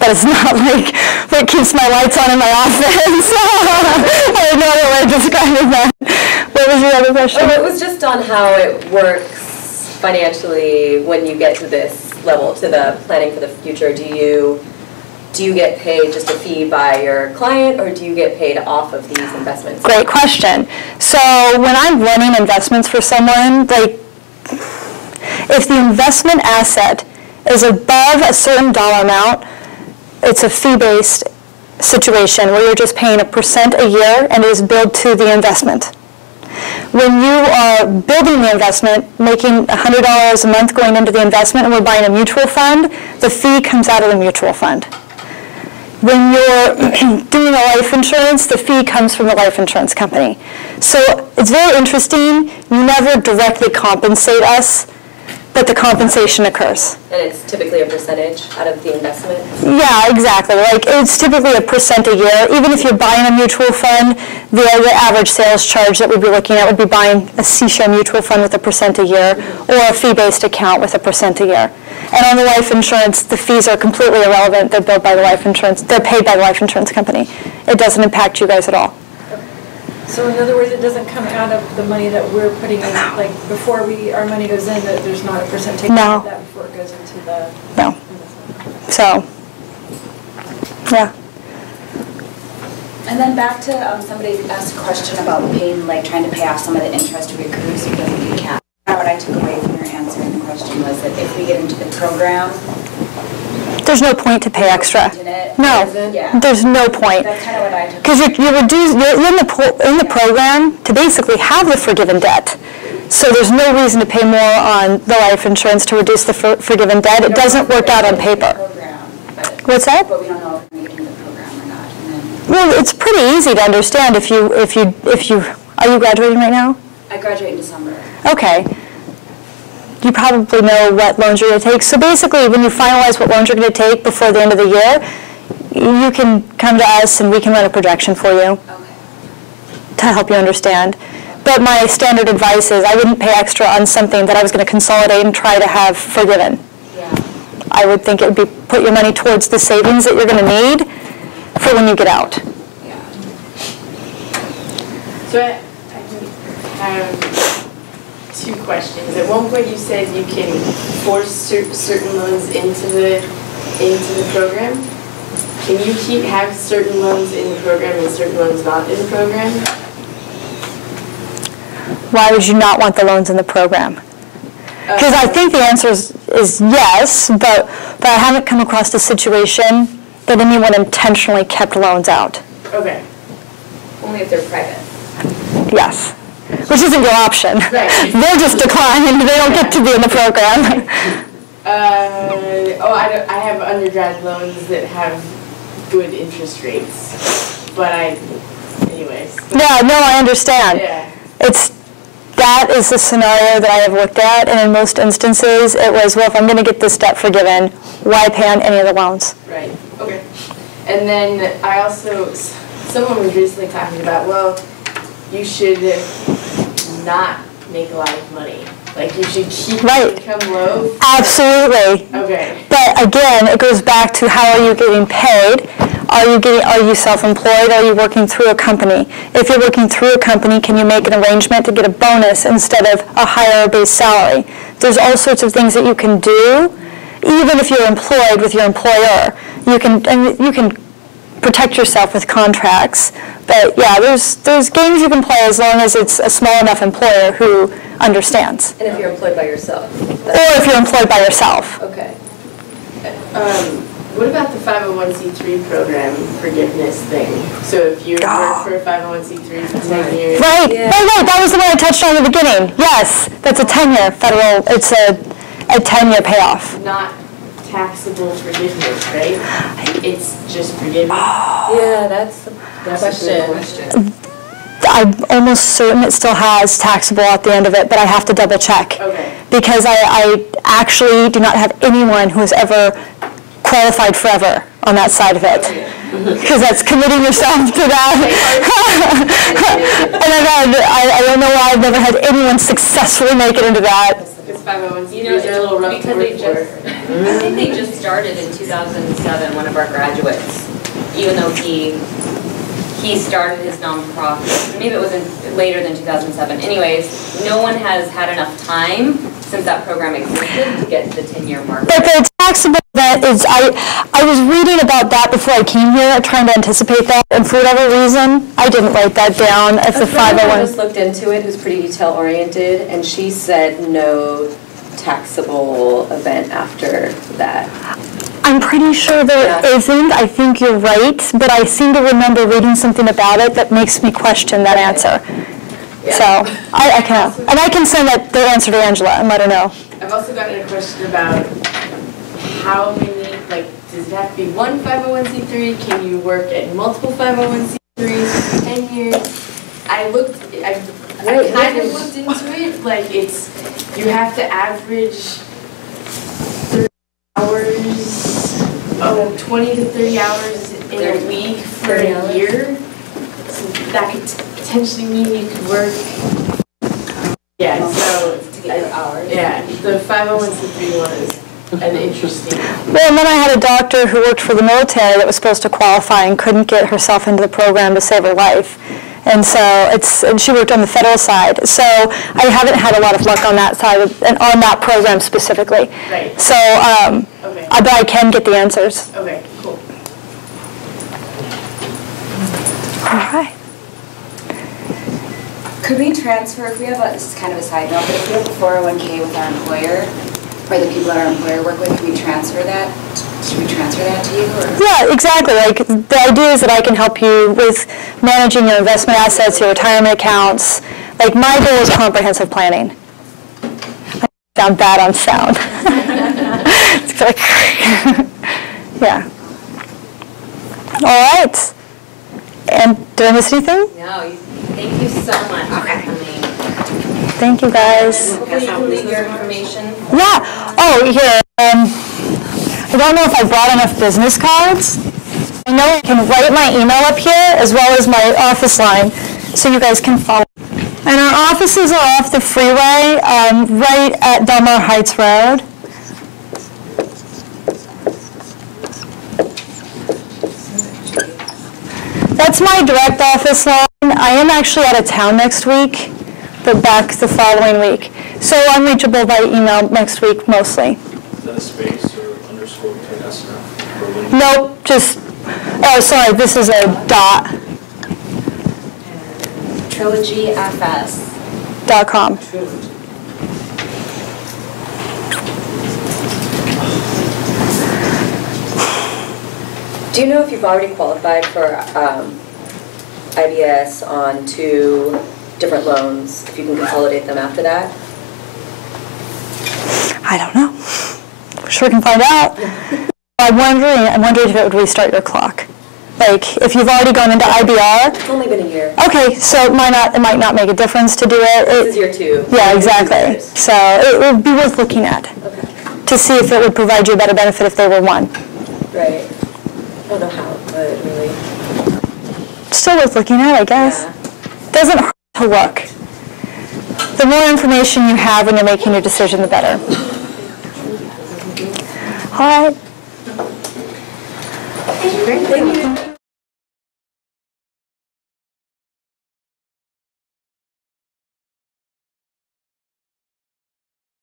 but it's not like what keeps my lights on in my office. I have no other way of describing that. What was your other question? It was just on how it works financially when you get to this level, to the planning for the future. Do you get paid just a fee by your client, or do you get paid off of these investments? Great question. So when I'm running investments for someone, like if the investment asset is above a certain dollar amount, it's a fee-based situation where you're just paying 1% a year and it is billed to the investment. When you are building the investment, making $100 a month going into the investment, and we're buying a mutual fund, the fee comes out of the mutual fund. When you're doing a life insurance, the fee comes from the life insurance company. So it's very interesting. You never directly compensate us, but the compensation occurs. And it's typically a percentage out of the investment? Yeah, exactly. Like it's typically 1% a year. Even if you're buying a mutual fund, the average sales charge that we'd be looking at would be buying a C-share mutual fund with 1% a year, or a fee-based account with 1% a year. And on the life insurance, the fees are completely irrelevant. They're billed by the life insurance. They're paid by the life insurance company. It doesn't impact you guys at all. So in other words, it doesn't come out of the money that we're putting in, like before our money goes in, that there's not a percent taken out of that before it goes into the... No. So, yeah. And then back to somebody asked a question about paying, like trying to pay off some of the interest to recruit so it doesn't be capped. What I took away from your answer in the question was that if we get into the program, there's no point to pay extra. No, there's no point. That's kind of what I took. Because you're in the program to basically have the forgiven debt. So there's no reason to pay more on the life insurance to reduce the forgiven debt. It doesn't work out on paper. What's that? But we don't know if we're going to get into the program or not. Well, it's pretty easy to understand if you are you graduating right now? I graduate in December. Okay. You probably know what loans you're going to take. So basically, when you finalize what loans you're going to take before the end of the year, you can come to us and we can run a projection for you to help you understand. But my standard advice is I wouldn't pay extra on something that I was going to consolidate and try to have forgiven. Yeah. I would think it would be put your money towards the savings that you're going to need for when you get out. Yeah. So I have two questions. At one point you said you can force certain loans into the program. Can you have certain loans in the program and certain loans not in the program? Why would you not want the loans in the program? Because I think the answer is yes, but I haven't come across a situation that anyone intentionally kept loans out. Okay. Only if they're private. Yes. Which isn't your option. Right. They're just declined. They don't get to be in the program. I have undergrad loans that have good interest rates, but anyways. Yeah, no, I understand. Yeah. That is the scenario that I have looked at, and in most instances, it was, well, if I'm going to get this debt forgiven, why pay on any of the loans? Right. Okay. And then someone was recently talking about, well, you should not make a lot of money. Like you should keep your income low. Absolutely. Okay. But again, it goes back to how are you getting paid? Are you self-employed? Are you working through a company? If you're working through a company, can you make an arrangement to get a bonus instead of a higher base salary? There's all sorts of things that you can do, even if you're employed with your employer. You can protect yourself with contracts. But yeah, there's games you can play as long as it's a small enough employer who understands. And if you're employed by yourself. Or if you're employed by yourself. Okay. What about the 501c3 program forgiveness thing? So if you work for a 501c3 for 10 years... Right, right, that was the one I touched on in the beginning. Yes, that's a 10-year federal, it's a 10-year payoff. Not taxable forgiveness, right? It's just forgiveness? Yeah, that's the question. I'm almost certain it still has taxable at the end of it, but I have to double check. Okay. Because I actually do not have anyone who has ever qualified forever on that side of it. Because that's committing yourself to that. And I don't know why I've never had anyone successfully make it into that. Because 501c3s are a little rough to because work for. I think they just started in 2007, one of our graduates, even though he started his nonprofit. Maybe it was later than 2007. Anyways, no one has had enough time since that program existed to get to the 10-year mark. But the taxable event is, I was reading about that before I came here, trying to anticipate that, and for whatever reason, I didn't write that down as the A friend of mine 501. just looked into it, who's pretty detail-oriented, and she said no taxable event after that. I'm pretty sure there isn't. I think you're right, but I seem to remember reading something about it that makes me question that answer. Yeah. So I can send that the answer to Angela and let her know. I've also gotten a question about how many, like, does it have to be one 501c3? Can you work at multiple 501c3s for 10 years? I kind of looked into it, like you have to average 30 hours, 20 to 30 hours in a week for a year. So that could potentially mean you could work. Yeah, so To get your hours. yeah, the 501c3 one is an interesting. Well, and then I had a doctor who worked for the military that was supposed to qualify and couldn't get herself into the program to save her life. And so and she worked on the federal side. So I haven't had a lot of luck on that side, and on that program specifically. Right. So, Okay. but I can get the answers. Okay, cool. All right. Could we transfer, if we have a, this is kind of a side note, but if we have a 401k with our employer, or the people our employer work with, can we transfer that? Should we transfer that to you? Or? Yeah, exactly. Like the idea is that I can help you with managing your investment assets, your retirement accounts. Like my goal is comprehensive planning. I sound bad on sound. It's like, yeah. All right. And did I miss anything? No, thank you so much for coming. Thank you, guys. Hopefully you can leave your information. Yeah. Oh, here. I don't know if I brought enough business cards. I know I can write my email up here as well as my office line so you guys can follow. And our offices are off the freeway, right at Delmar Heights Road. That's my direct office line. I am actually out of town next week, but back the following week. So I'm reachable by email next week mostly. Is that a space or underscore between S and F? Nope, just, oh, sorry, this is a dot. TrilogyFS.com. Do you know if you've already qualified for IBS on 2 different loans, if you can consolidate them after that? I don't know. Sure can find out. I'm wondering if it would restart your clock. Like, if you've already gone into IBR. It's only been a year. Okay, so it might not make a difference to do it. This is year 2. Yeah, exactly. So it would be worth looking at to see if it would provide you a better benefit if they were 1. Right. I don't know how, but really. Still worth looking at, I guess. Yeah. Doesn't hurt to look. The more information you have when you're making your decision, the better. All right.